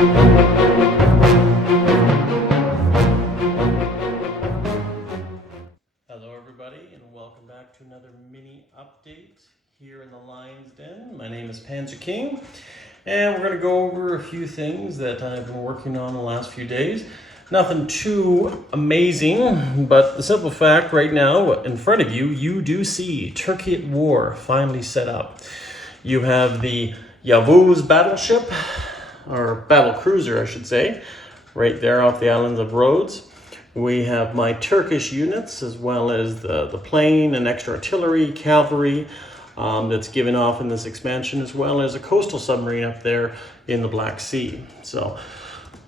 Hello everybody, and welcome back to another mini update here in the Lion's Den. My name is Panzer King, and we're going to go over a few things that I've been working on the last few days. Nothing too amazing, but the simple fact right now in front of you, you do see Turkey at War finally set up. You have the Yavuz battleship, or battle cruiser I should say, right there off the island of Rhodes. We have my Turkish units, as well as the plane and extra artillery, cavalry that's given off in this expansion, as well as a coastal submarine up there in the Black Sea. So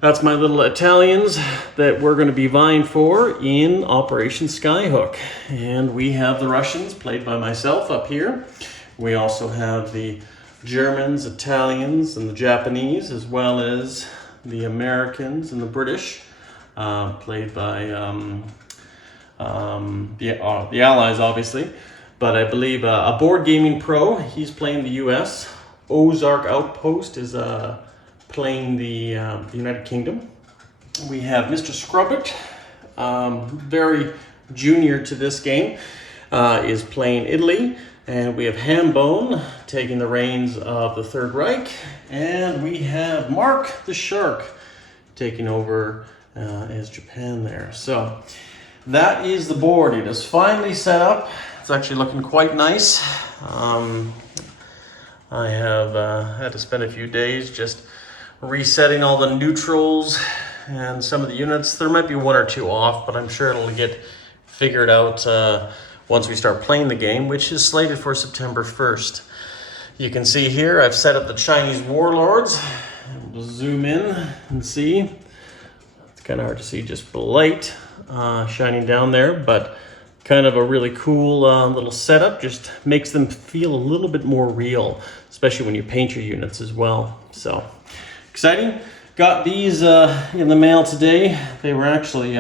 that's my little Italians that we're going to be vying for in Operation Skyhook. And we have the Russians, played by myself, up here. We also have the Germans, Italians, and the Japanese, as well as the Americans and the British. Played by the Allies, obviously, but I believe a board gaming pro, he's playing the U.S. Ozark Outpost is playing the United Kingdom. We have Mr. Scrubbit, very junior to this game, is playing Italy, and we have Hambone taking the reins of the Third Reich, and we have Mark the Shark taking over as Japan there. So that is the board. It is finally set up. It's actually looking quite nice. I have had to spend a few days just resetting all the neutrals and some of the units. There might be one or two off, but I'm sure it'll get figured out once we start playing the game, which is slated for September 1st. You can see here I've set up the Chinese warlords. We'll zoom in and see. Kind of hard to see just the light shining down there, but kind of a really cool little setup. Just makes them feel a little bit more real, especially when you paint your units as well. So exciting. Got these in the mail today. They were actually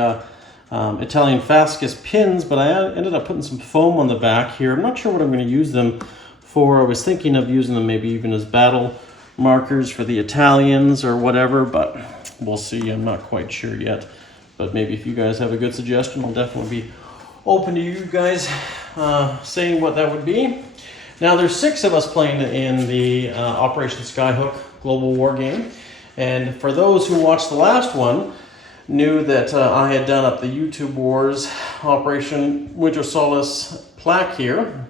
Italian Fascist pins, but I ended up putting some foam on the back here. I'm not sure what I'm going to use them for. I was thinking of using them maybe even as battle markers for the Italians or whatever, but we'll see. I'm not quite sure yet, but maybe if you guys have a good suggestion, I'll definitely be open to you guys saying what that would be. Now there's 6 of us playing in the Operation Skyhook Global War game, and for those who watched the last one knew that I had done up the YouTube Wars Operation Winter Solace plaque here,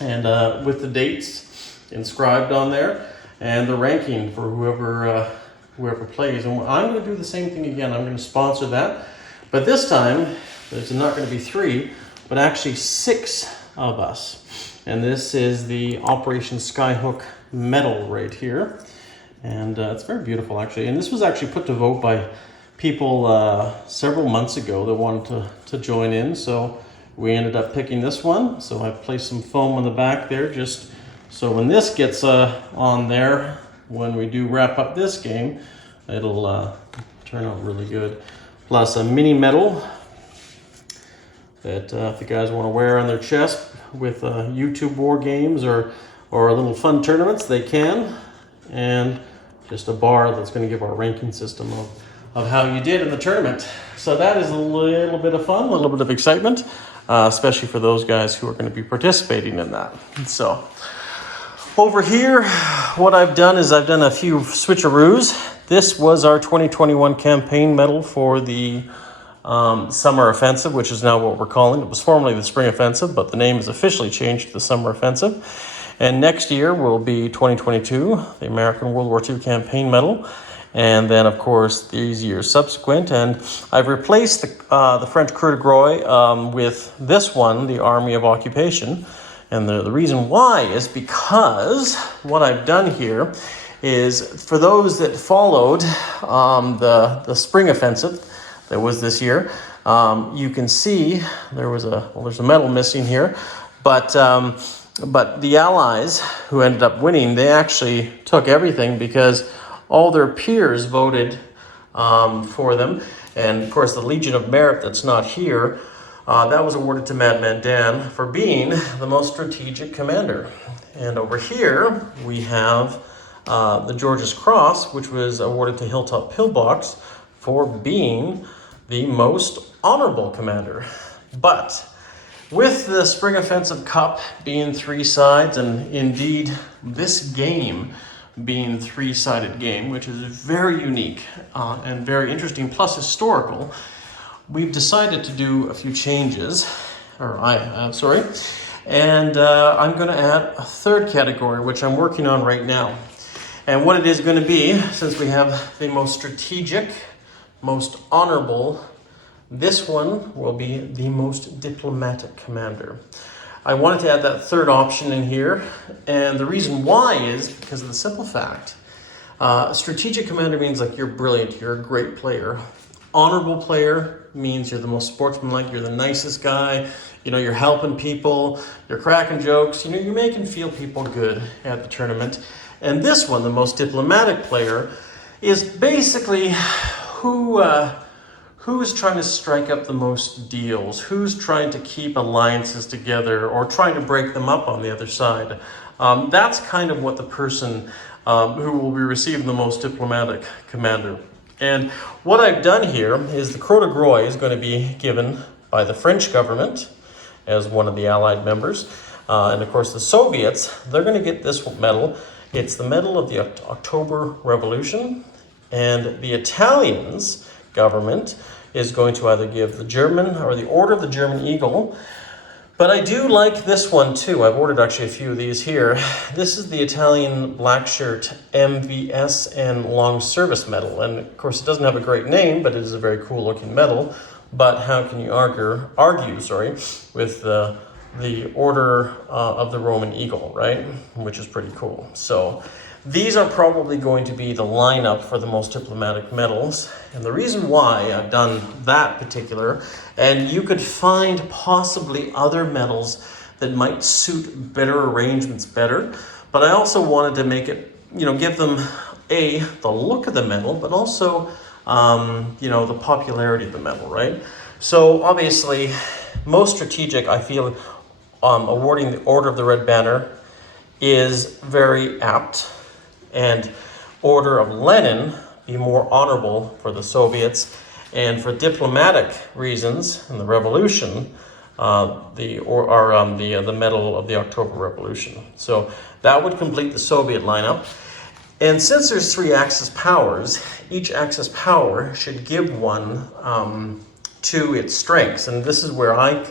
and with the dates inscribed on there and the ranking for whoever plays. And I'm going to do the same thing again. I'm going to sponsor that. But this time, there's not going to be 3, but actually 6 of us. And this is the Operation Skyhook medal right here. And it's very beautiful, actually. And this was actually put to vote by people several months ago that wanted to join in. So we ended up picking this one. So I placed some foam on the back there, just so when this gets on there, when we do wrap up this game, it'll turn out really good. Plus a mini medal that if the guys want to wear on their chest with YouTube war games or little fun tournaments, they can. And just a bar that's going to give our ranking system of how you did in the tournament. So that is a little bit of fun, a little bit of excitement, especially for those guys who are going to be participating in that. So over here, what I've done is I've done a few switcheroos. This was our 2021 campaign medal for the Summer Offensive, which is now what we're calling. It was formerly the Spring Offensive, but the name is officially changed to the Summer Offensive. And next year will be 2022, the American World War II campaign medal. And then, of course, these years subsequent. And I've replaced the French Croix de Groix with this one, the Army of Occupation. And the reason why is because what I've done here is, for those that followed the Spring Offensive that was this year, you can see there's a medal missing here, but the Allies who ended up winning, they actually took everything because all their peers voted for them. And of course, the Legion of Merit that's not here, that was awarded to Madman Dan for being the most strategic commander. And over here, we have the George's Cross, which was awarded to Hilltop Pillbox for being the most honorable commander. But with the Spring Offensive Cup being 3 sides, and indeed this game being 3-sided game, which is very unique and very interesting, plus historical, we've decided to do a few changes, and I'm going to add a third category, which I'm working on right now. And what it is going to be, since we have the most strategic, most honorable, this one will be the most diplomatic commander. I wanted to add that third option in here, and the reason why is because of the simple fact. Strategic commander means like you're brilliant, you're a great player. Honorable player means you're the most sportsmanlike, you're the nicest guy, you're helping people, you're cracking jokes, you're making feel people good at the tournament. And this one, the most diplomatic player, is basically who's trying to strike up the most deals, who's trying to keep alliances together or trying to break them up on the other side. That's kind of what the person who will be receiving the most diplomatic commander. And what I've done here is the Croix de Groix is going to be given by the French government as one of the Allied members. And of course the Soviets, they're going to get this medal. It's the Medal of the October Revolution. And the Italians government is going to either give the German or the Order of the German Eagle. But I do like this one too. I've ordered actually a few of these here. This is the Italian Black Shirt MVS and Long Service Medal. And of course it doesn't have a great name, but it is a very cool looking medal. But how can you argue with the Order of the Roman Eagle, right? Which is pretty cool. So these are probably going to be the lineup for the most diplomatic medals. And the reason why I've done that particular, and you could find possibly other medals that might suit better arrangements better, but I also wanted to make it, give them the look of the medal, but also, the popularity of the medal, right? So obviously, most strategic, I feel, awarding the Order of the Red Banner is very apt. And Order of Lenin be more honorable for the Soviets, and for diplomatic reasons in the revolution, the Medal of the October Revolution. So that would complete the Soviet lineup. And since there's 3 Axis powers, each Axis power should give one to its strengths, and this is where I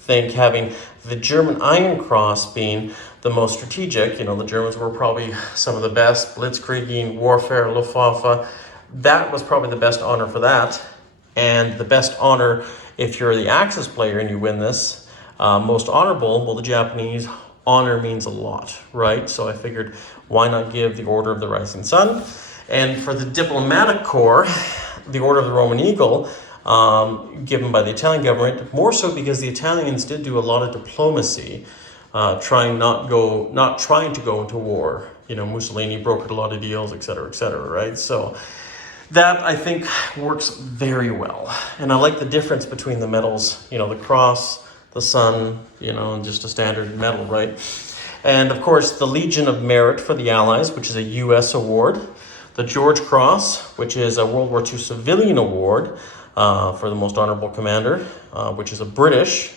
think having the German Iron Cross being the most strategic, the Germans were probably some of the best, blitzkrieging, warfare, Luftwaffe, that was probably the best honor for that. And the best honor, if you're the Axis player and you win this, most honorable, well, the Japanese honor means a lot, right? So I figured, why not give the Order of the Rising Sun? And for the diplomatic corps, the Order of the Roman Eagle, given by the Italian government, more so because the Italians did do a lot of diplomacy, not trying to go into war. Mussolini brokered a lot of deals, et cetera, right? So that, I think, works very well. And I like the difference between the medals, the cross, the sun, and just a standard medal, right? And of course, the Legion of Merit for the Allies, which is a U.S. award. The George Cross, which is a World War II civilian award, for the most honorable commander, which is a British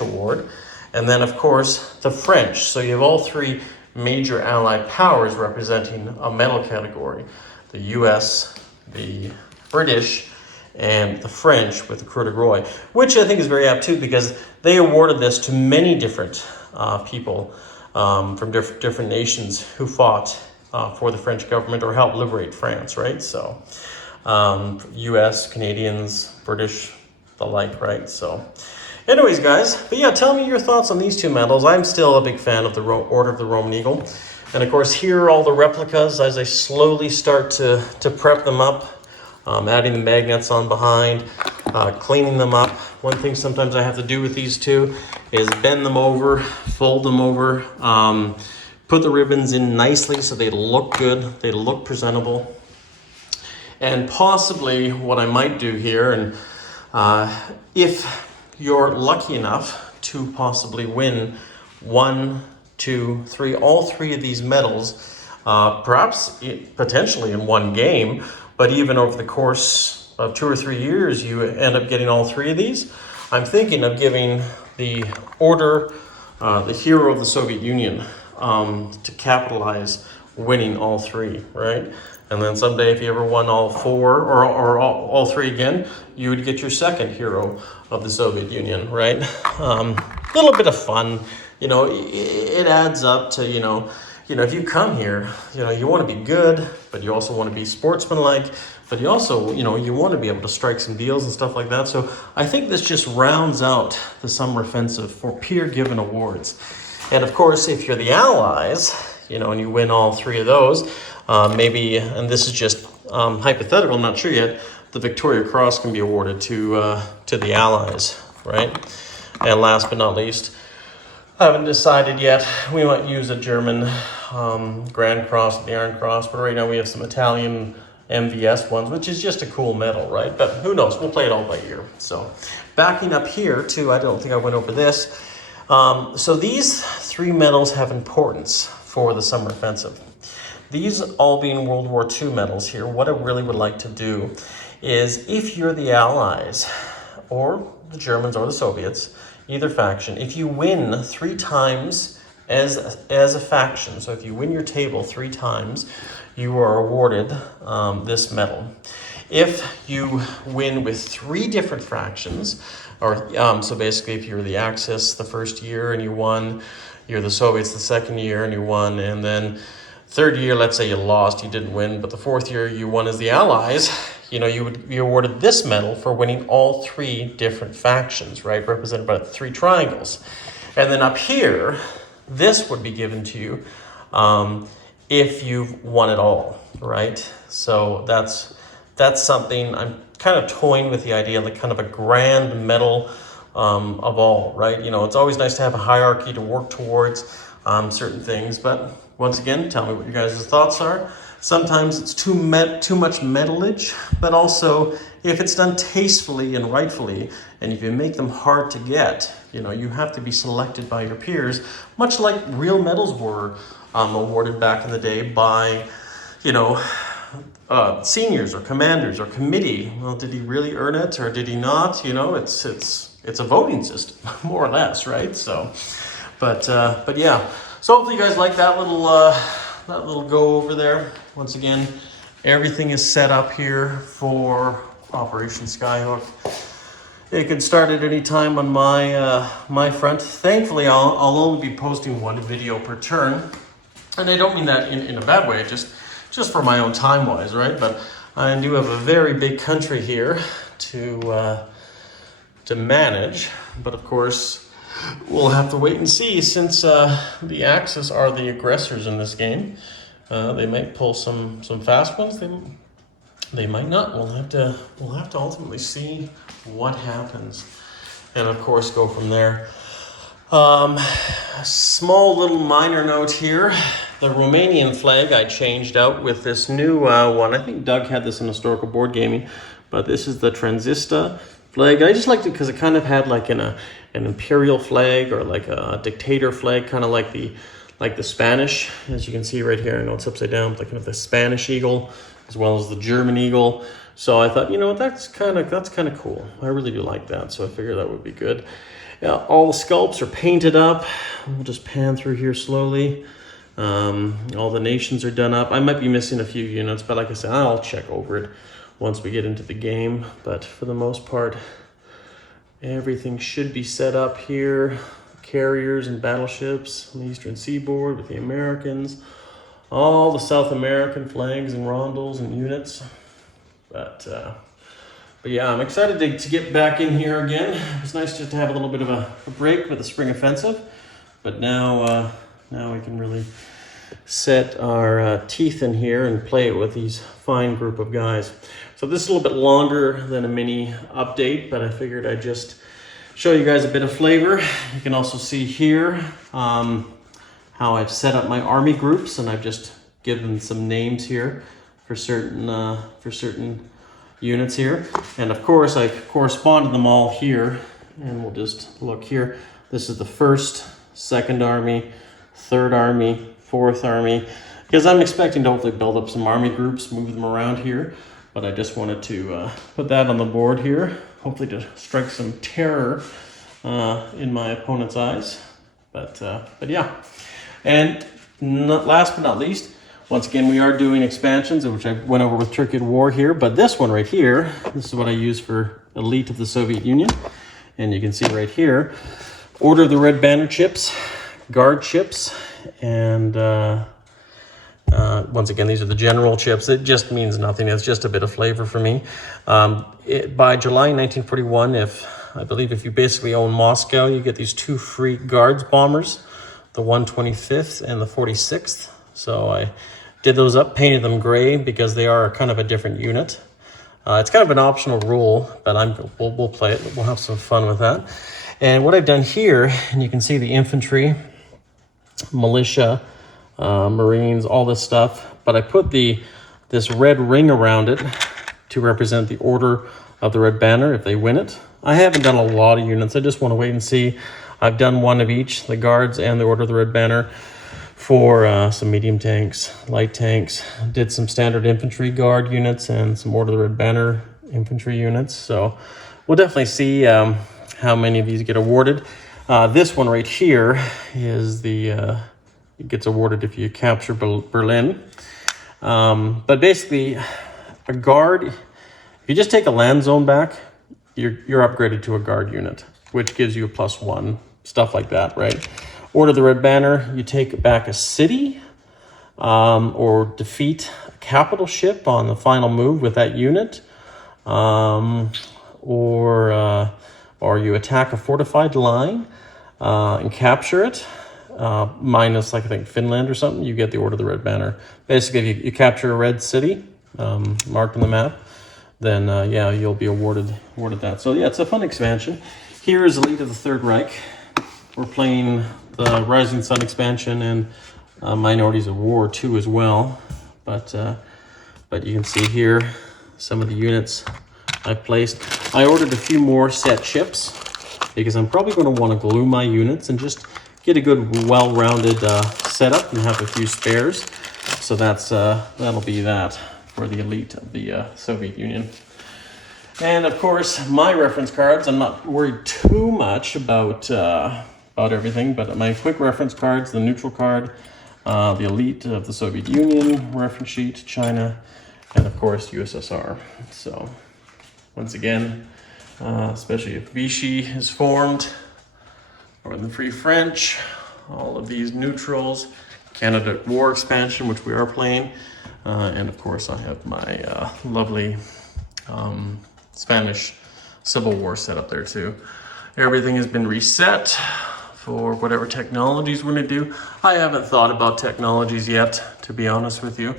award. And then, of course, the French. So you have all 3 major Allied powers representing a medal category. The US, the British, and the French with the Croix de Groix, which I think is very apt too, because they awarded this to many different people from different nations who fought for the French government or helped liberate France, right? So US, Canadians, British, the like, right? So anyways, guys, but yeah, tell me your thoughts on these 2 medals. I'm still a big fan of the Order of the Roman Eagle. And of course, here are all the replicas as I slowly start to prep them up, adding the magnets on behind, cleaning them up. One thing sometimes I have to do with these 2 is bend them over, fold them over, put the ribbons in nicely so they look good, they look presentable. And possibly what I might do here, and if you're lucky enough to possibly win 1, 2, 3, all 3 of these medals, perhaps potentially in one game, but even over the course of 2 or 3 years, you end up getting all 3 of these. I'm thinking of giving the order, the hero of the Soviet Union, to capitalize winning all 3, right? And then someday, if you ever won all 4 or all 3 again, you would get your second hero of the Soviet Union, right? Little bit of fun, you know, it adds up to, you know, if you come here, you know, you want to be good, but you also want to be sportsmanlike, but you also, you know, you want to be able to strike some deals and stuff like that. So I think this just rounds out the summer offensive for peer-given awards. And of course, if you're the Allies, you know, and you win all 3 of those, maybe, and this is just hypothetical, I'm not sure yet, the Victoria Cross can be awarded to the Allies, right? And last but not least, I haven't decided yet. We might use a German Grand Cross, the Iron Cross, but right now we have some Italian MVS ones, which is just a cool medal, right? But who knows? We'll play it all by ear. So backing up here too, I don't think I went over this. So these 3 medals have importance for the summer offensive. These all being World War II medals here, what I really would like to do is, if you're the Allies or the Germans or the Soviets, either faction, if you win 3 times as a faction, so if you win your table 3 times, you are awarded this medal. If you win with 3 different fractions, or so basically if you're the Axis the first year and you won, you're the Soviets the second year and you won, and then 3rd year, let's say you lost, you didn't win, but the 4th year you won as the Allies, you know, you would be awarded this medal for winning all 3 different factions, right? Represented by 3 triangles. And then up here, this would be given to you if you've won it all, right? So that's something, I'm kind of toying with the idea, like kind of a grand medal of all, right? You know, it's always nice to have a hierarchy to work towards certain things, but once again, tell me what your guys' thoughts are. Sometimes it's too much medalage, but also if it's done tastefully and rightfully, and if you make them hard to get, you know, you have to be selected by your peers, much like real medals were awarded back in the day by, you know, seniors or commanders or committee. Well, did he really earn it or did he not? You know, it's a voting system, more or less, right? So, but yeah. So hopefully you guys like that little go over there. Once again, everything is set up here for Operation Skyhook. It can start at any time on my front. Thankfully, I'll only be posting 1 video per turn, and I don't mean that in a bad way. Just for my own time-wise, right? But I do have a very big country here to manage. But of course, we'll have to wait and see, since the Axis are the aggressors in this game. They might pull some fast ones. They might not. We'll have to ultimately see what happens, and of course go from there. Small little minor note here. The Romanian flag I changed out with this new one. I think Doug had this in Historical Board Gaming, but this is the Transista flag. I just liked it because it kind of had like an imperial flag or like a dictator flag, kind of like the Spanish, as you can see right here. I know it's upside down, but like kind of the Spanish eagle as well as the German eagle. So I thought, you know, that's kind of cool. I really do like that. So I figured that would be good. Yeah, all the sculpts are painted up. We'll just pan through here slowly. All the nations are done up. I might be missing a few units, but like I said, I'll check over it once we get into the game. But for the most part, everything should be set up here. Carriers and battleships on the eastern seaboard with the Americans. All the South American flags and rondels and units. But yeah, I'm excited to get back in here again. It was nice just to have a little bit of a break with the spring offensive. But now we can really set our teeth in here and play it with these fine group of guys. So this is a little bit longer than a mini update, but I figured I'd just show you guys a bit of flavor. You can also see here how I've set up my army groups, and I've just given some names here for certain units here. And of course, I've corresponded them all here, and we'll just look here. This is the 1st, 2nd Army, 3rd Army, 4th Army, because I'm expecting to hopefully build up some army groups, move them around here. But I just wanted to put that on the board here, hopefully to strike some terror in my opponent's eyes. But yeah, and last but not least, once again, we are doing expansions, which I went over with Turkey at War here. But this one right here, this is what I use for Elite of the Soviet Union. And you can see right here, Order of the Red Banner chips, Guard chips, and once again, these are the general chips. It just means nothing. It's just a bit of flavor for me. By July 1941, I believe if you basically own Moscow, you get these 2 free Guards bombers, the 125th and the 46th. So I did those up, painted them gray because they are kind of a different unit. It's kind of an optional rule, but we'll play it. We'll have some fun with that. And what I've done here, and you can see the infantry, militia, Marines, all this stuff, but I put this red ring around it to represent the Order of the Red Banner if they win it. I haven't done a lot of units. I just want to wait and see. I've done one of each, the Guards and the Order of the Red Banner, for some medium tanks, light tanks. Did some standard infantry Guard units and some Order of the Red Banner infantry units. So we'll definitely see how many of these get awarded. This one right here is it gets awarded if you capture Berlin. But basically, a Guard, if you just take a land zone back, you're upgraded to a Guard unit, which gives you a +1, stuff like that, right? Order of the Red Banner, you take back a city or defeat a capital ship on the final move with that unit, or you attack a fortified line and capture it, minus like I think Finland or something, you get the Order of the Red Banner. Basically, if you capture a red city marked on the map, then yeah, you'll be awarded that. So yeah, it's a fun expansion. Here is Elite of the Third Reich. We're playing the Rising Sun expansion and Minorities of War 2 as well. But you can see here some of the units I've placed. I ordered a few more set chips because I'm probably going to want to glue my units and just get a good, well-rounded setup and have a few spares. So that'll be that for the Elite of the Soviet Union. And of course, my reference cards, I'm not worried too much about everything, but my quick reference cards, the neutral card, the Elite of the Soviet Union, reference sheet, China, and of course, USSR. So once again, especially if Vichy is formed, or the Free French, all of these neutrals, Canada at War expansion, which we are playing, and of course I have my lovely Spanish Civil War set up there too. Everything has been reset for whatever technologies we're going to do. I haven't thought about technologies yet, to be honest with you.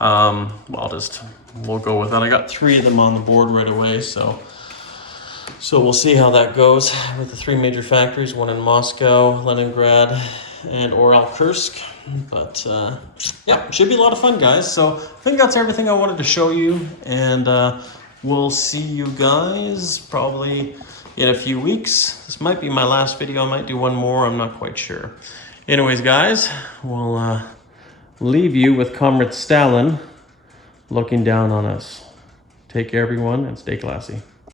We'll go with that. I got 3 of them on the board right away, so we'll see how that goes with the 3 major factories, one in Moscow, Leningrad, and Kursk. But yeah, it should be a lot of fun, guys. So I think that's everything I wanted to show you, and we'll see you guys probably in a few weeks. This might be my last video. I might do one more. I'm not quite sure. Anyways, guys, we'll leave you with Comrade Stalin looking down on us. Take care, everyone, and stay classy.